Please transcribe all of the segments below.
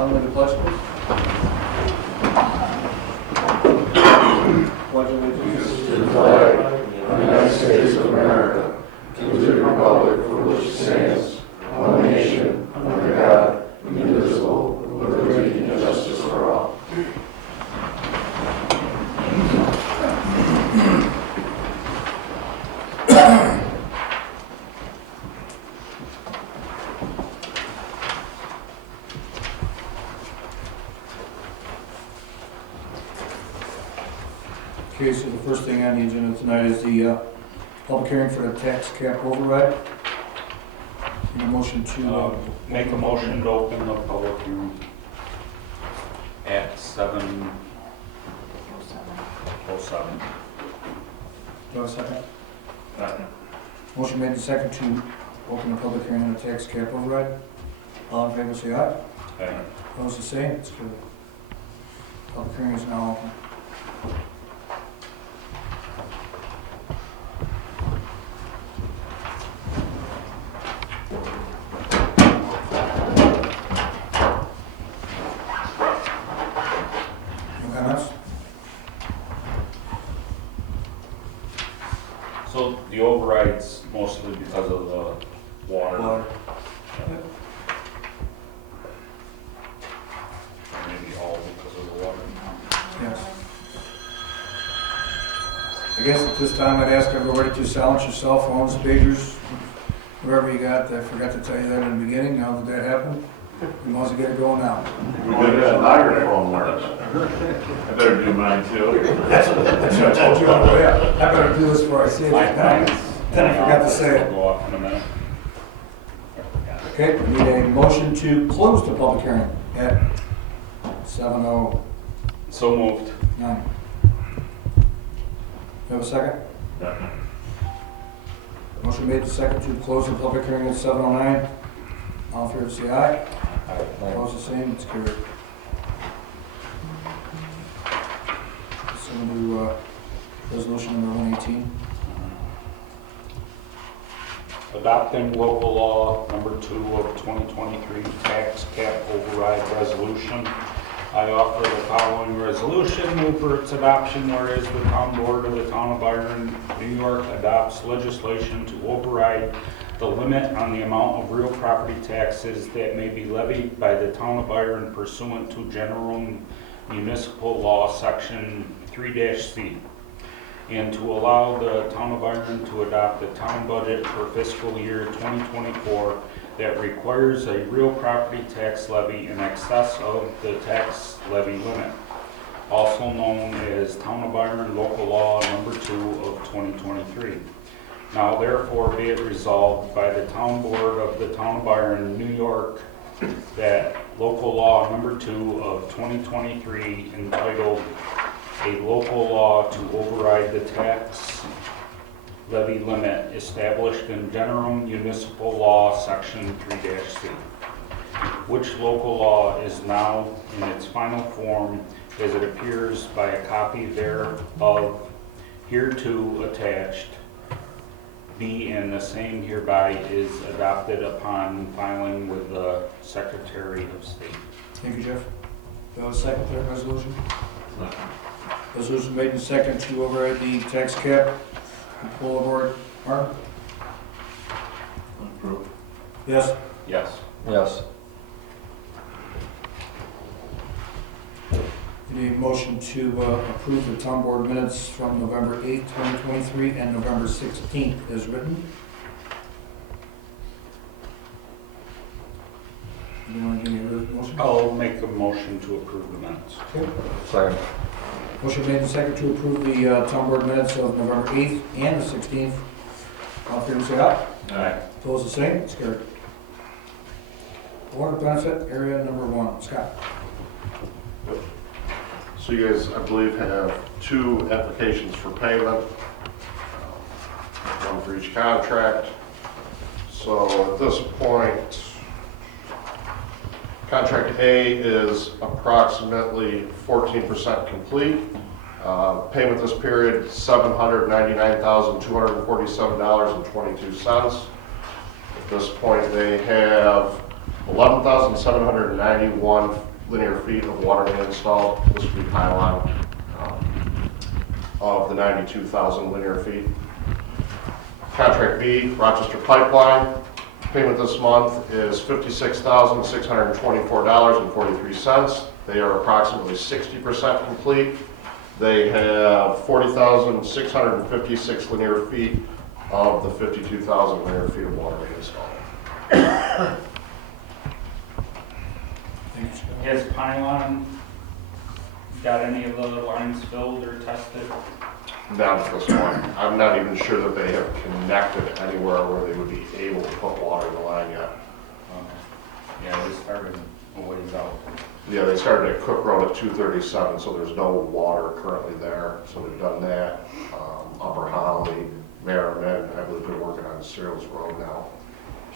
I'll leave the pledge, please. Pledge allegiance To the flag of the United States of America, to the republic for which it stands, one nation, under God, indivisible, with liberty and justice for all. Okay, so the first thing on the agenda tonight is the public hearing for the tax cap override. Need a motion to Make a motion to open the public hearing at 7:07. do I have a second? Second. Motion made and second to open the public hearing on the tax cap override. All in favor, say aye. Okay. Opposed, the same. It's good. Public hearing is now open. No comments? So the override's mostly because of the water. Water. Maybe all because of the water. Yes. I guess at this time I'd ask everybody to silence your cell phones, pagers, wherever you got. I forgot to tell you that in the beginning. Now that that happened, we must get it going now. We did that microphone works. I better do mine too. That's what I told you on the way up. I better do this before I say it. Then I forgot to say it. Go off in a minute. Okay, we need a motion to close the public hearing at 7:09. So moved. You have a second? Motion made to second to close the public hearing at 7:09. All in favor, say aye. Opposed, the same. It's carried. So we'll do resolution number 118. Adopting local law number 2 of 2023 tax cap override resolution. I offer the following resolution, move for its adoption, whereas the town board of the town of Byron, New York adopts legislation to override the limit on the amount of real property taxes that may be levied by the town of Byron pursuant to general municipal law section 3-C. And to allow the town of Byron to adopt a town budget for fiscal year 2024 that requires a real property tax levy in excess of the tax levy limit, also known as Town of Byron Local Law number 2 of 2023. Now therefore be it resolved by the town board of the town of Byron, New York, that local law number 2 of 2023 entitled a local law to override the tax levy limit established in General Municipal Law Section 3-C, which local law is now in its final form as it appears by a copy thereof hereto attached, be and the same hereby is adopted upon filing with the Secretary of State. Thank you, Jeff. Do I have a second to that resolution? Resolution made and second to override the tax cap. Pull aboard. Mark? Approve. Yes. Yes. Yes. We need a motion to approve the town board minutes from November 8th, 2023 and November 16th as written. Anyone give me a motion? I'll make a motion to approve the minutes. Okay. Second. Motion made and second to approve the town board minutes of November 8th and the 16th. All in favor, say aye. Aye. Opposed, the same. It's carried. Water benefit area number 1. Scott. So you guys, I believe, have 2 applications for payment, one for each contract. So at this point, contract A is approximately 14% complete. Payment this period, $799,247.22. At this point, they have 11,791 linear feet of water main installed. This would be Pilon of the 92,000 linear feet. Contract B, Rochester Pipeline. Payment this month is $56,624.43. They are approximately 60% complete. They have 40,656 linear feet of the 52,000 linear feet of water main installed. Has Pilon got any of the lines filled or tested? Not at this point. I'm not even sure that they have connected anywhere where they would be able to put water in the line yet. Yeah, they started a ways out. Yeah, they started at Cook Road at 237, so there's no water currently there. So they've done that. Upper Holly, Merriman, I believe they're working on Cyril's Road now.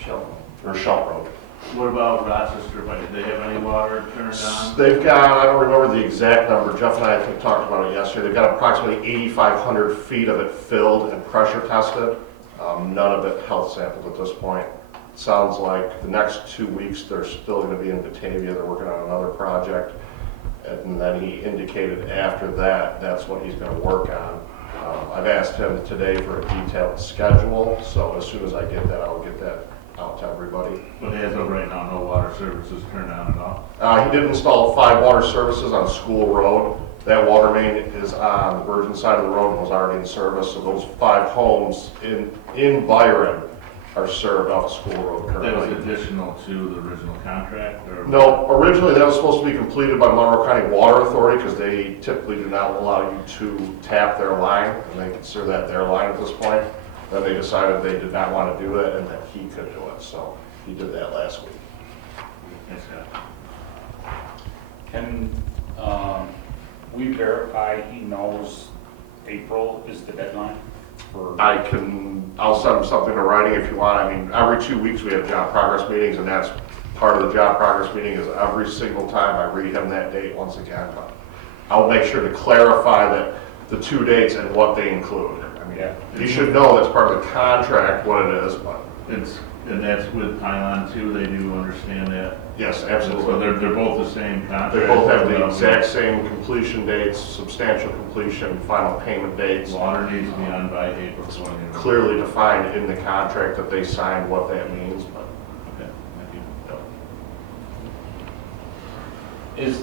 Shell Road. What about Rochester? Did they have any water turned on? They've got, I don't remember the exact number, Jeff and I think talked about it yesterday, they've got approximately 8,500 feet of it filled and pressure tested. None of it health sampled at this point. Sounds like the next 2 weeks they're still going to be in Batavia, they're working on another project. And then he indicated after that, that's what he's going to work on. I've asked him today for a detailed schedule, so as soon as I get that, I'll get that out to everybody. But as of right now, no water services turned on at all? He did install 5 water services on School Road. That water main is on the Virgin side of the road and was already in service, so those 5 homes in Byron are served off of School Road That was currently. additional to the original contract? Or? No, originally that was supposed to be completed by Monroe County Water Authority because they typically do not allow you to tap their line, and they consider that their line at this point. Then they decided they did not want to do it and that he could do it, so he did that last week. Yes, sir. Can we verify he knows April is the deadline for? I'll send him something in writing if you want. I mean, every 2 weeks we have job progress meetings, and that's part of the job progress meeting is every single time I read him that date once again. But I'll make sure to clarify that the 2 dates and what they include. I mean, Yeah. he should know that's part of the contract what it is, but And that's with Pilon too, they do understand that? yes, So absolutely. they're both the same contract? They both have the exact same completion dates, substantial completion, final payment dates. Water needs to be on by April 20. Clearly defined in the contract that they signed what that means, but Okay, thank you.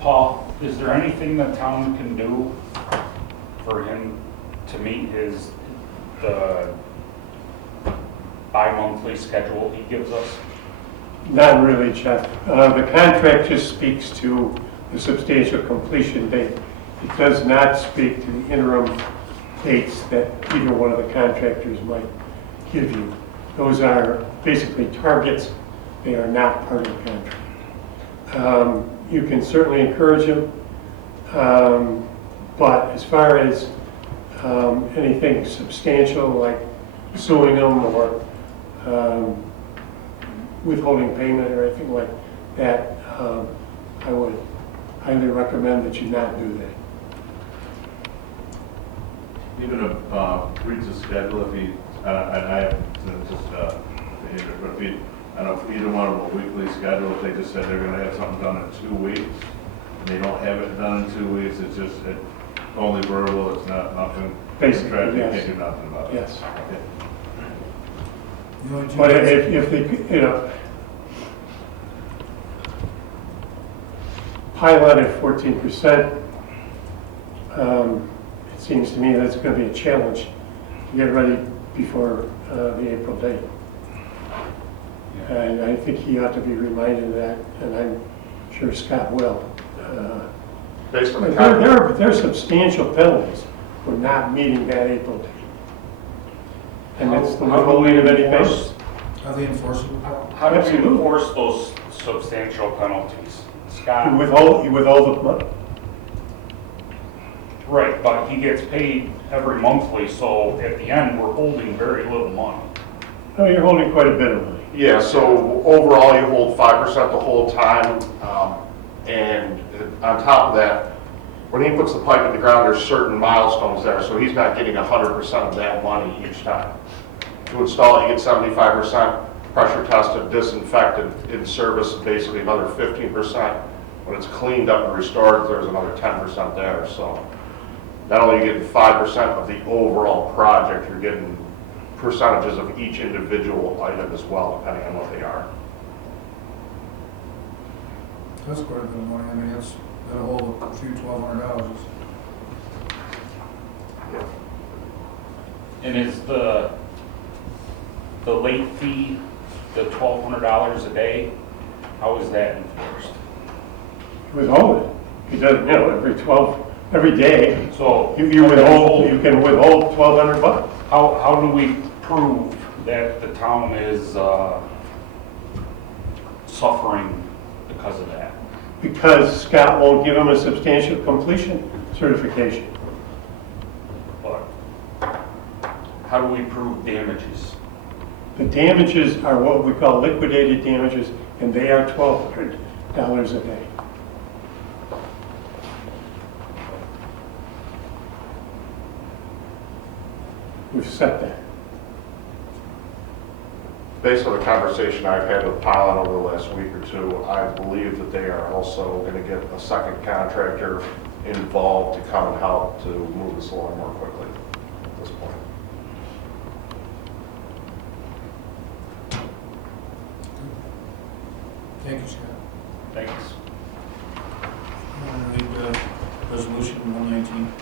Paul, is there anything the town can do for him to meet the bi-monthly schedule he gives us? Not really, Jeff. The contract just speaks to the substantial completion date. It does not speak to the interim dates that either one of the contractors might give you. Those are basically targets. They are not part of the contract. You can certainly encourage him, but as far as anything substantial like suing them or withholding payment or anything like that, I would highly recommend that you not do that. Even reads the schedule if he, I have just, if he, I don't know if either one of them a weekly schedule, if they just said they're gonna have something done in 2 weeks, and they don't have it done in 2 weeks, it's just only verbal, it's not nothing. Basically, Contract, you yes. can't do nothing about it. Yes. Okay. But if they, Pilon at 14%, it seems to me that's going to be a challenge to get ready before the April date. And I think he ought to be reminded of that, and I'm sure Scott will. based on the contract. There are substantial penalties for not meeting that April date. And that's the withholding of any payment. Are they enforceable? How do we Absolutely. enforce those substantial penalties? Scott? You withhold the money. Right, but he gets paid every monthly, so at the end, we're holding very little money. No, you're holding quite a bit of money. Yeah, so overall you hold 5% the whole time, and on top of that, when he puts the pipe in the ground, there's certain milestones there, so he's not getting 100% of that money each time. To install it, you get 75%. pressure tested, disinfected, in service is basically another 15%. When it's cleaned up and restored, there's another 10% there. So not only are you getting 5% of the overall project, you're getting percentages of each individual item as well, depending on what they are. That's quite a bit of money. I mean, that's a whole few $1,200. Yeah. And is the late fee, the $1,200 a day, how is that enforced? Withhold it. He does, every day, So you can withhold $1,200. how do we prove that the town is suffering because of that? Because Scott won't give him a substantial completion certification. But how do we prove damages? The damages are what we call liquidated damages, and they are $1,200 a day. We've set that. Based on the conversation I've had with Pilon over the last week or two, I believe that they are also going to get a second contractor involved to come and help to move this along more quickly at this point. Thank you, Scott. Thanks. I'm going to read resolution 119.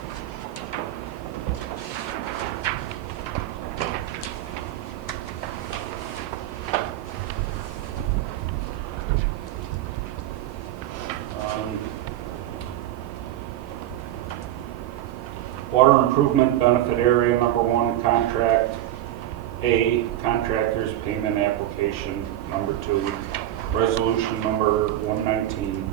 Water improvement benefit area number 1, contract A, contractor's payment application number 2, resolution number 119.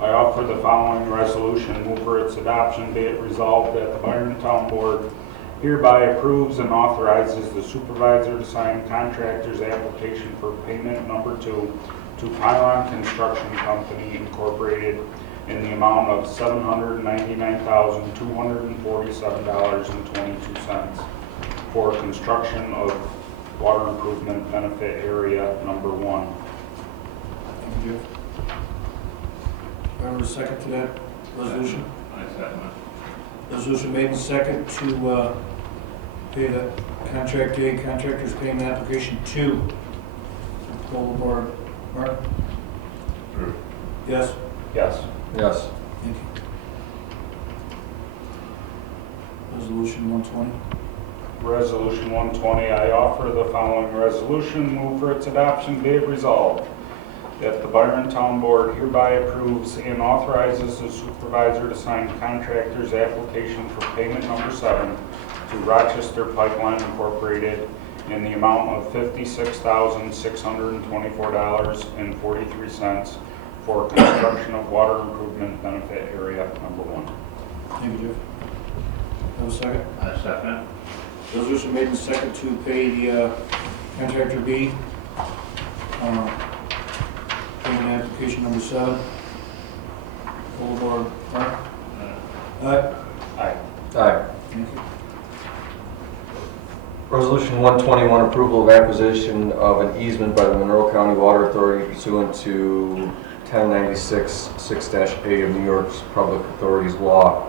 I offer the following resolution, move for its adoption, be it resolved that the Byron Town Board hereby approves and authorizes the supervisor to sign contractor's application for payment number 2 to Pilon Construction Company Incorporated in the amount of $799,247.22 for construction of water improvement benefit area number 1. Thank you, Jeff. Do I have a second to that resolution? I second it. Resolution made and second to pay the contract A, contractor's payment application 2. Pull the board. Mark? True. Yes? Yes. Yes. Thank you. Resolution 120. Resolution 120, I offer the following resolution, move for its adoption, be it resolved that the Byron Town Board hereby approves and authorizes the supervisor to sign contractor's application for payment number 7 to Rochester Pipeline Incorporated in the amount of $56,624.43 for construction of water improvement benefit area number 1. Thank you, Jeff. Have a second? I second it. Resolution made and second to pay the contractor B, payment application number 7. Pull the board. Mark? Aye. Aye. Aye. Thank you. Resolution 121, approval of acquisition of an easement by the Monroe County Water Authority pursuant to 1096-6-A of New York's Public Authorities Law.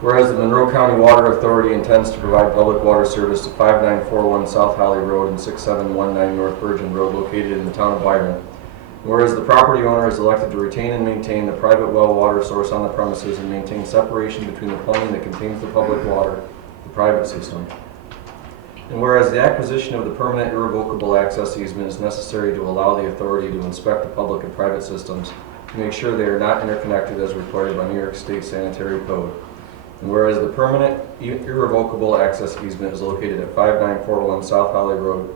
Whereas the Monroe County Water Authority intends to provide public water service to 5941 South Holly Road and 6719 North Virgin Road located in the town of Byron. Whereas the property owner is elected to retain and maintain the private well water source on the premises and maintain separation between the plumbing that contains the public water, the private system. And whereas the acquisition of the permanent irrevocable access easement is necessary to allow the authority to inspect the public and private systems to make sure they are not interconnected as required by New York State Sanitary Code. And whereas the permanent irrevocable access easement is located at 5941 South Holly Road,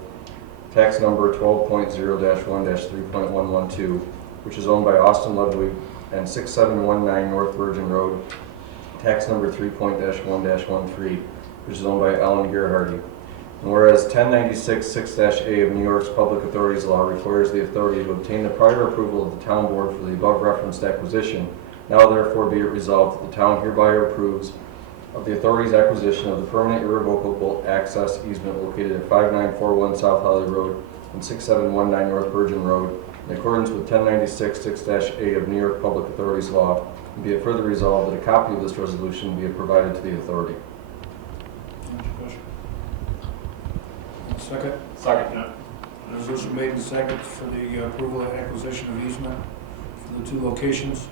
tax number 12.0-1-3.112, which is owned by Austin Ludwig, and 6719 North Virgin Road, tax number 3.1-13, which is owned by Alan Gerhardy. And whereas 1096-6-A of New York's Public Authorities Law requires the authority to obtain the prior approval of the town board for the above referenced acquisition, now therefore be it resolved that the town hereby approves of the authority's acquisition of the permanent irrevocable access easement located at 5941 South Holly Road, and 6719 North Virgin Road in accordance with 1096 6-A of New York Public Authorities Law, and be it further resolved that a copy of this resolution be provided to the authority. Any discussion? Second? Second. Resolution made and second for the approval and acquisition of easement for the 2 locations.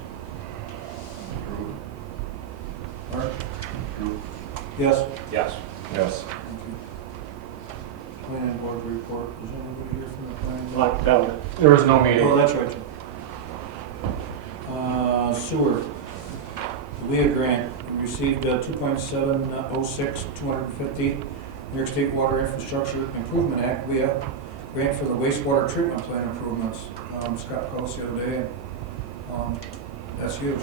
Mark? Yes? Yes. Yes. Thank you. Planning board report. Is anybody here from the planning board? Locked down. There was no Oh, meeting. that's right. Sewer. WIIA Grant. We received 2.706, 250, New York State Water Infrastructure Improvement Act, WIIA, grant for the wastewater treatment plant improvements. Scott called us the other day, and that's huge.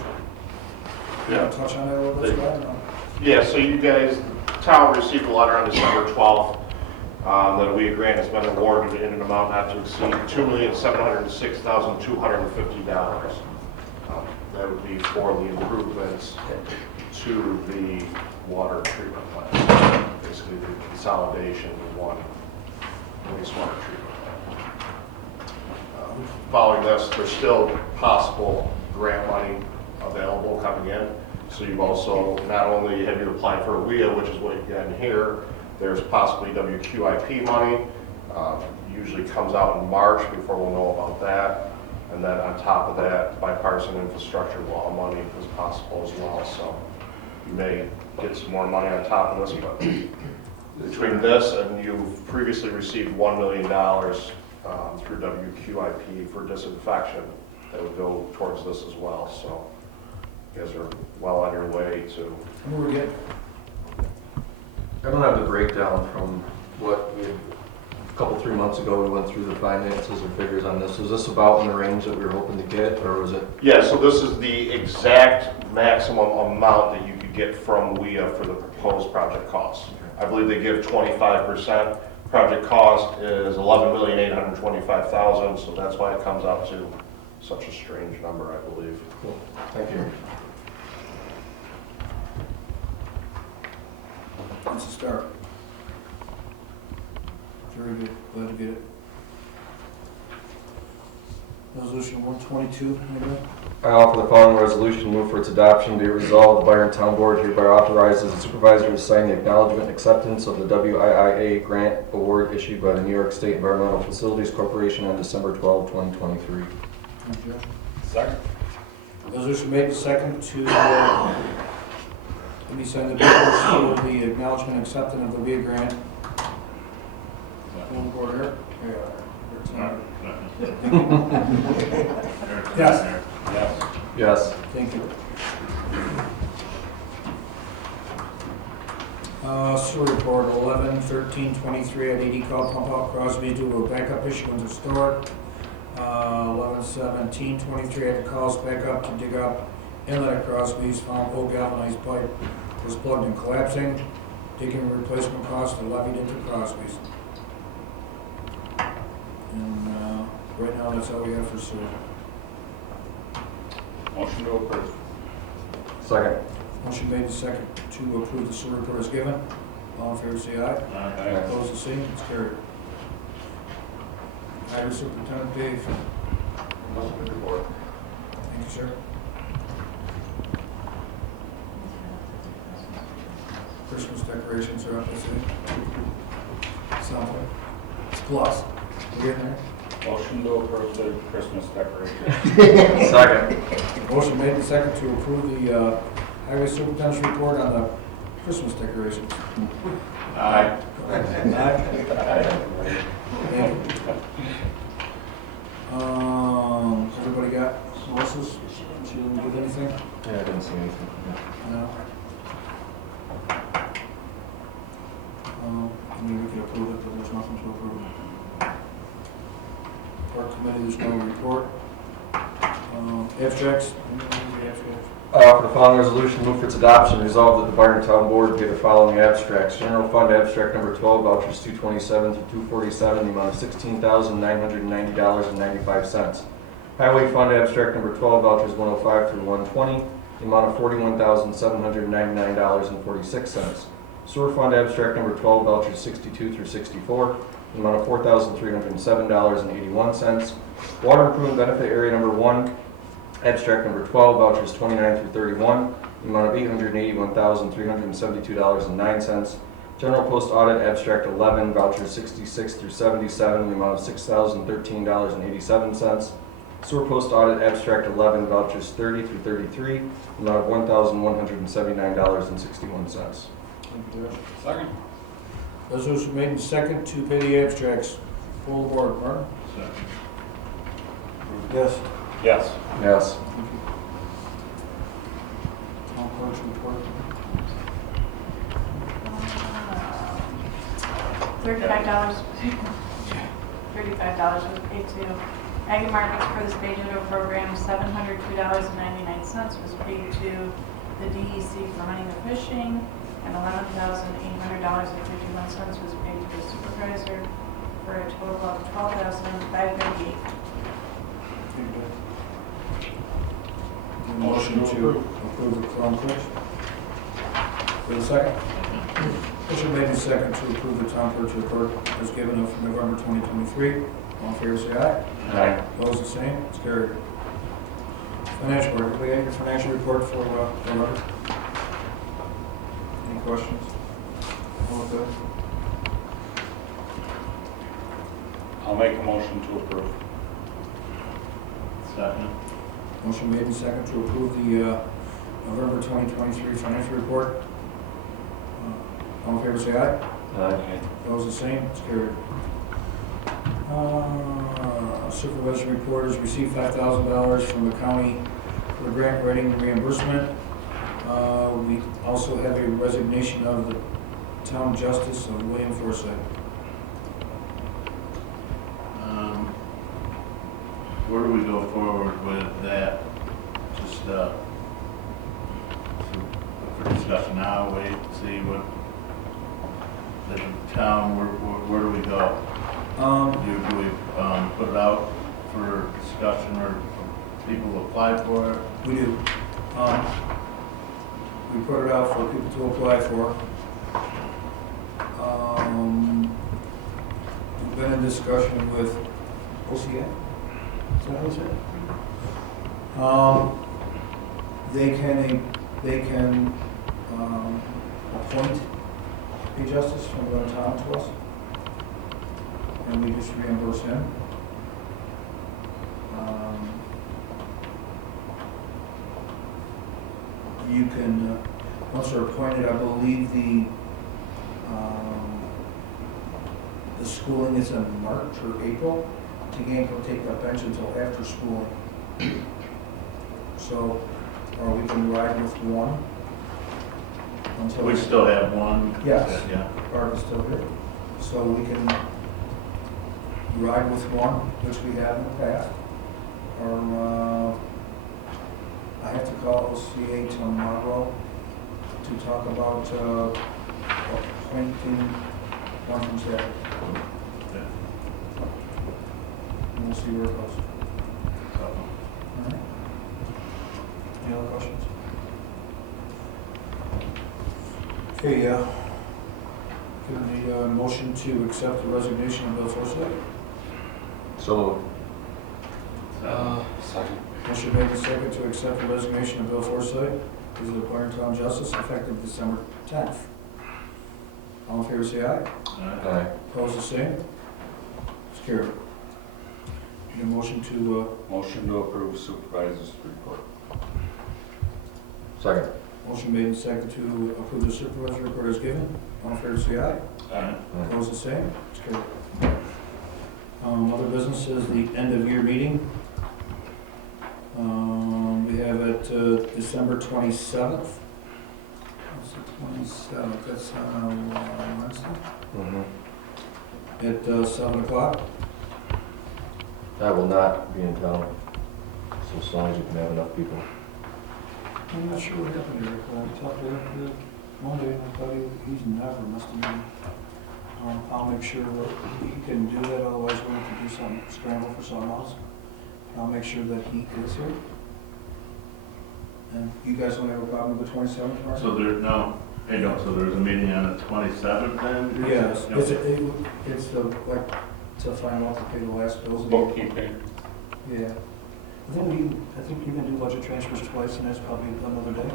Yeah. Touch on that a little bit, Scott? or no? Yeah, so you guys, town received a letter on December 12th that WIIA grant has been awarded in an amount not to exceed $2,706,250. That would be for the improvements to the water treatment plant. Basically, the consolidation of one wastewater treatment plant. Following this, there's still possible grant money available coming in. So you've also, not only have you applied for a WIIA, which is what you've got in here, there's possibly WQIP money. Usually comes out in March before we'll know about that. And then on top of that, bipartisan infrastructure law money is possible as well. So you may get some more money on top of this, but between this and you've previously received $1 million through WQIP for disinfection, that would go towards this as well. So you guys are well on your way to. Who we get? I don't have the breakdown from what we had, a couple, 3 months ago, we went through the finances or figures on this. Was this about in the range that we were hoping to get, or was it? Yeah, so this is the exact maximum amount that you could get from WIIA for the proposed project costs. I believe they give 25%. Project cost is $11,825,000, so that's why it comes out to such a strange number, I believe. Cool. Thank you. That's a start. Very good, glad to get it. Resolution 122, anybody? I offer the following resolution, move for its adoption, be it resolved, the Byron Town Board hereby authorizes the supervisor to sign the acknowledgement and acceptance of the WIIA Grant Award issued by the New York State Environmental Facilities Corporation on December 12, 2023. Thank you. Second. Resolution made and second to, let me sign the papers for the acknowledgement and acceptance of the WIIA grant. One board here? Yes. Yes. Yes. Thank you. Sewer report 11/13/23 at ED call pump out Crosby due to a backup issue in the store. 11/17/23 at the calls back up to dig up inlet at Crosby's, found old galvanized pipe was plugged and collapsing. Digging replacement costs are levied into Crosby's. And right now that's all we have for sewer. Motion to approve. Second. Motion made and second to approve the sewer report as given. All in favor say aye. Aye. Opposed the same, it's carried. Highway Superintendent Dave. Thank you, sir. Christmas decorations are up, I see. Something. It's plus. We getting there? Motion to approve the Christmas decoration. Second. Motion made and second to approve the Highway Superintendent's report on the Christmas decorations. Aye. Aye. Thank you. Everybody got Melissa's? She didn't give anything? Yeah, I didn't see anything. No. I mean, we can approve it, but there's nothing to approve. Park committee, there's no report. Abstracts? Any abstracts? I offer the following resolution, move for its adoption, resolved that the Byron Town Board give the following abstracts. General Fund Abstract Number 12, vouchers 227 through 247, the amount of $16,990.95. Highway Fund Abstract Number 12, vouchers 105 through 120, the amount of $41,799.46. Sewer Fund Abstract Number 12, vouchers 62 through 64, in the amount of $4,307.81. Water Improvement Benefit Area Number 1, Abstract Number 12, vouchers 29 through 31, in the amount of $881,372.09. General Post Audit Abstract 11, vouchers 66 through 77, in the amount of $6,013.87. Sewer Post Audit Abstract 11, vouchers 30 through 33, in the amount of $1,179.61. Thank you, Josh. Second. Resolution made and second to pay the abstracts. Full board, Martin? Second. Yes. Yes. Yes. Town clerk's report. $35 was paid to Aggie Markets for the Stage Auto program. $702.99 was paid to the DEC for hunting and fishing, and $11,800.51 was paid to the supervisor, for a total of $12,598. Motion to approve the town clerk's. For the second? Motion made and second to approve the town clerk's report as given of November 2023. All in favor, say aye. Aye. Opposed, the same. It's carried. Financial report. Do we have your financial report for November? Any questions? All good? I'll make a motion to approve. Second. Motion made and second to approve the November 2023 financial report. All in favor, say aye. Aye. Opposed, the same. It's carried. Supervisor report has received $5,000 from the county for grant writing reimbursement. We also have a resignation of the town justice of William Forsythe. Where do we go forward with that? Just for discussion now, wait, see what the town, where do we go? Do we put it out for discussion or people apply for it? We do. We put it out for people to apply for. We've been in discussion with OCA. Is that what it's at? They can appoint a justice from the town to us, and we just reimburse him. You can, once they're appointed, I believe the schooling is in March or April. He can't go take that bench until after schooling. So, or we can ride with one until. We still have one? Yes. Yeah. Barb is still here. So we can ride with one, which we have in the past. Or, I have to call OCA tomorrow to talk about, appointing one from staff. And we'll see where it goes. All right. Any other questions? Okay, give me a motion to accept the resignation of Bill Forsythe. So moved. Second. Motion made and second to accept the resignation of Bill Forsythe as the Byron Town Justice effective December 10th. All in favor, say aye. Aye. Opposed, the same. It's carried. Need a motion to, Motion to approve supervisor's report. Second. motion made and second to approve the supervisor report as given. All in favor, say aye. Aye. Opposed, the same. It's carried. Other business is the end of year meeting. We have it December 27th. That's the 27th, that's on Wednesday. At 7 o'clock. I will not be in town, so as long as you can have enough people. I'm not sure what happened here. I talked to him Monday and I thought he's never must have been. I'll make sure that he can do that, otherwise we'll have to do some scramble for someone else. I'll make sure that he is here. And you guys don't have a problem with the 27th, Mark? So there, no, I don't, so there's a meeting on the 27th then? Yes, Yep. it's the, like, to find out to pay the last bills. Bookkeeping. Yeah. I think you can do budget transfers twice, and that's probably another day.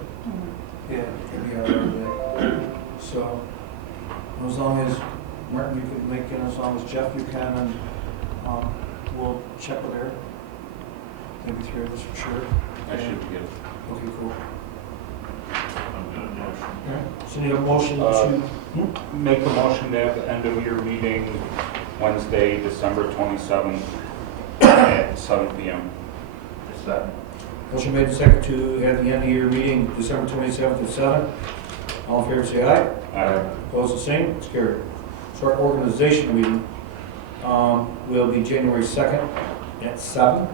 Yeah, maybe another day. So, as long as, Martin, you can make it, as long as Jeff, you can, and, we'll check with Eric. Maybe 3 of us for sure. I should get. Okay, cool. I'm good, motion. Alright, so need a motion to, Make a motion to have the end of year meeting Wednesday, December 27th at 7 PM. Second. motion made and second to have the end of year meeting December 27th at 7. All in favor, say aye. Aye. Opposed, the same, it's carried. So our organizational meeting, will be January 2nd at 7.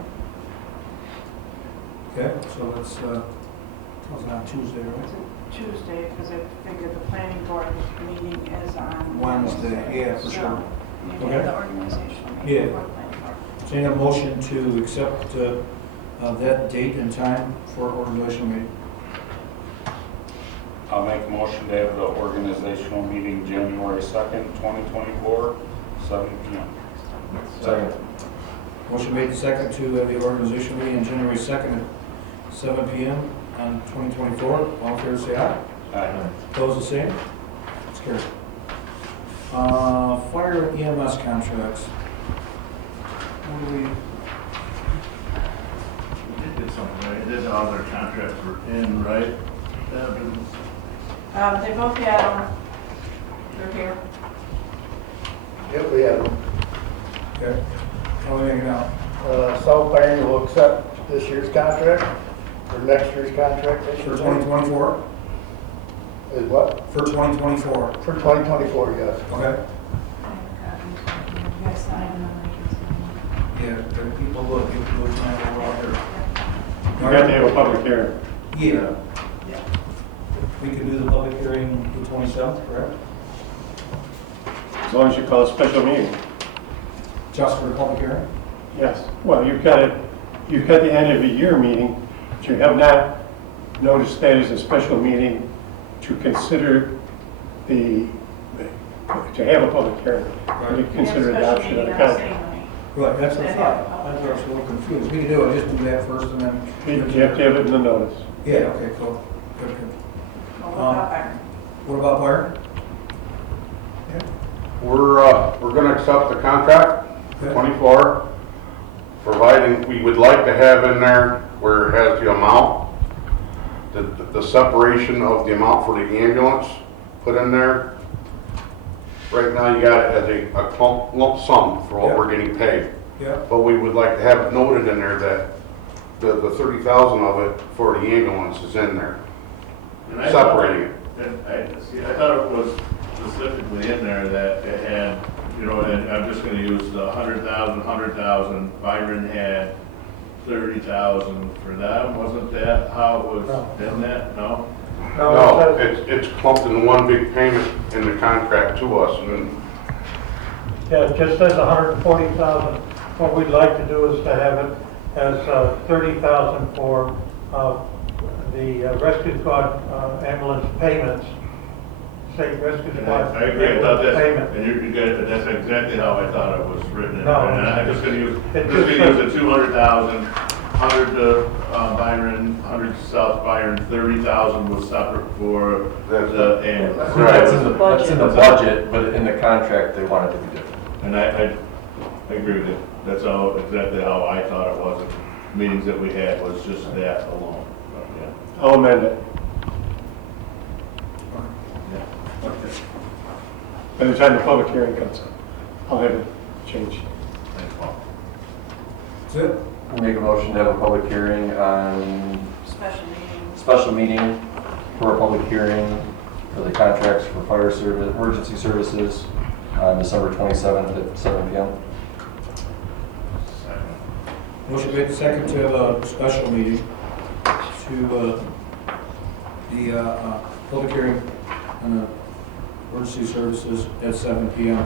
Okay, so it's, on Tuesday, right? Tuesday, because I figured the planning board meeting is on Wednesday, yeah, for So, sure. you Okay. have the organizational Yeah. meeting for planning board. So need a motion to accept, that date and time for organizational meeting. I'll make a motion to have the organizational meeting January 2nd, 2024, 7 PM. Second. Motion made and second to have the organizational meeting on January 2nd at 7 PM on 2024. All in favor, say aye. Aye. Opposed, the same? It's carried. Fire and EMS contracts. What do we, We did something, right? Did all their contracts were in, right? They both had them. They're here. Yep, we have them. okay, how are we hanging out? South Byron will accept this year's contract, or next year's contract, I For should say. 2024? Is what? For 2024, For 2024, yes. okay? You guys sign them. Yeah, there are people looking at over out there. We got to have a public hearing. Yeah. We can do the public hearing the 27th, correct? As long as you call a special meeting. Just for the public hearing? Yes. Well, you've got the end of the year meeting, but you have not noticed that as a special meeting to consider to have a public hearing. To consider adoption of the contract. Right, that's what I thought. I was a little confused. We can do it, just do that first and then. You have to have it in the notice. Yeah, okay, cool. Good, good. What about Byron? We're gonna accept the contract, Okay. 24, providing, we would like to have in there where it has the amount, the separation of the amount for the ambulance put in there. Right now, you got it as a lump sum for what Yeah. we're getting paid. Yeah, But we would like to have it noted in there that the 30,000 of it for the ambulance is in there, And I thought- separating it. and I thought it was specifically in there that it had, you know, and I'm just gonna use the 100,000, Byron had 30,000 for them, wasn't that how it was in that, no? No, it's clumped in one big payment in the contract to us, and Yeah, it just says 140,000. What we'd like to do is to have it as 30,000 for the rescue squad ambulance payments. State rescue And squad I agree, I thought ambulance that, payment. and you get, that's exactly how I thought it was written in No. there. And I'm just gonna use, It just just gonna use the 200,000, 100 to Byron, 100 to South Byron, 30,000 was separate for the ambulance. Right. That's in the budget, but in the contract, they want it to be different. And I agree with you. That's all, exactly how I thought it was. Meetings that we had was just that alone. But, yeah. I'll amend it. By the time the public hearing comes up, I'll have it changed. Thanks, Paul. that's it? Make a motion to have a public hearing on, Special meeting. for a public hearing for the contracts for fire service, emergency services on December 27th at 7 PM. Second. Motion made second to have a special meeting to, the, public hearing on the emergency services at 7 PM.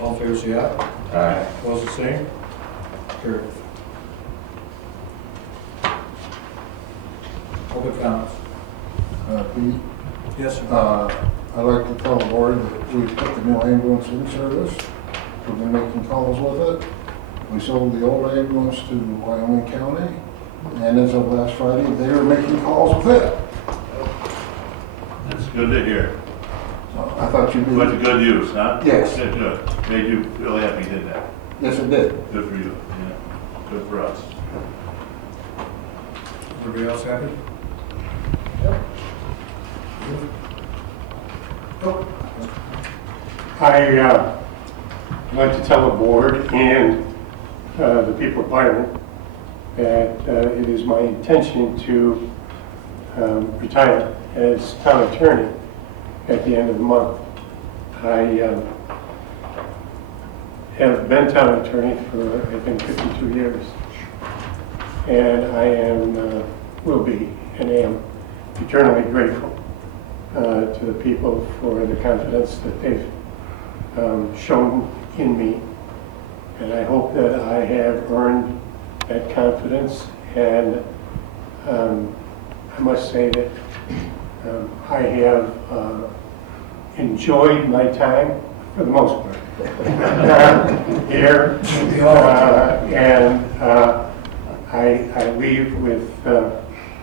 All in favor, say aye. Aye. Opposed, the same? Carried. Public comments. Yes, sir. I'd like to tell the board that we put the new ambulance in service. We've been making calls with it. We sold the old ambulance to Wyoming County, and as of last Friday, they were making calls with it. That's good to hear. So I thought you'd be... Put to good use, huh? Yes. Good, good. Made you feel happy, did that? Yes, it did. Good for you, yeah. Good for us. Everybody else happy? Oh, I'd like to tell the board and the people of Byron that it is my intention to retire as town attorney at the end of the month. I have been town attorney for, I think, 52 years. And I am, will be, and am eternally grateful to the people for the confidence that they've shown in me. And I hope that I have earned that confidence. And I must say that I have enjoyed my time, for the most part, here. And I leave with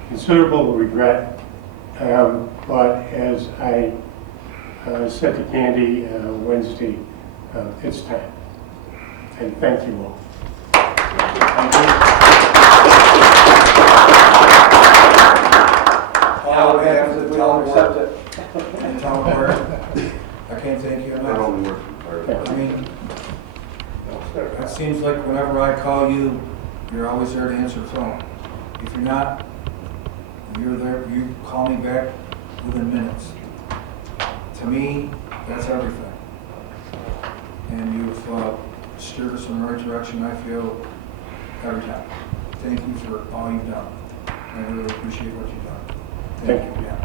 considerable regret. But as I said to Candy Wednesday, it's time. And thank you all. All we have is a town board. Town board. I can't thank you enough. I mean, it seems like whenever I call you, you're always there to answer the phone. If you're not, you're there, you call me back within minutes. To me, that's everything. And you've steered us in the right direction, I feel, every time. Thank you for all you've done. I really appreciate what you've done. Thank you. Yeah.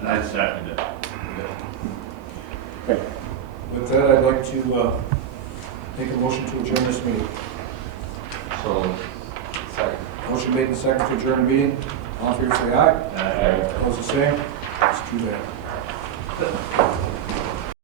And I second it. With that, I'd like to make a motion to adjourn this meeting. So, second. Motion made and seconded to adjourn the meeting. All in favor, say aye. Aye. Opposed, the same. It's too bad.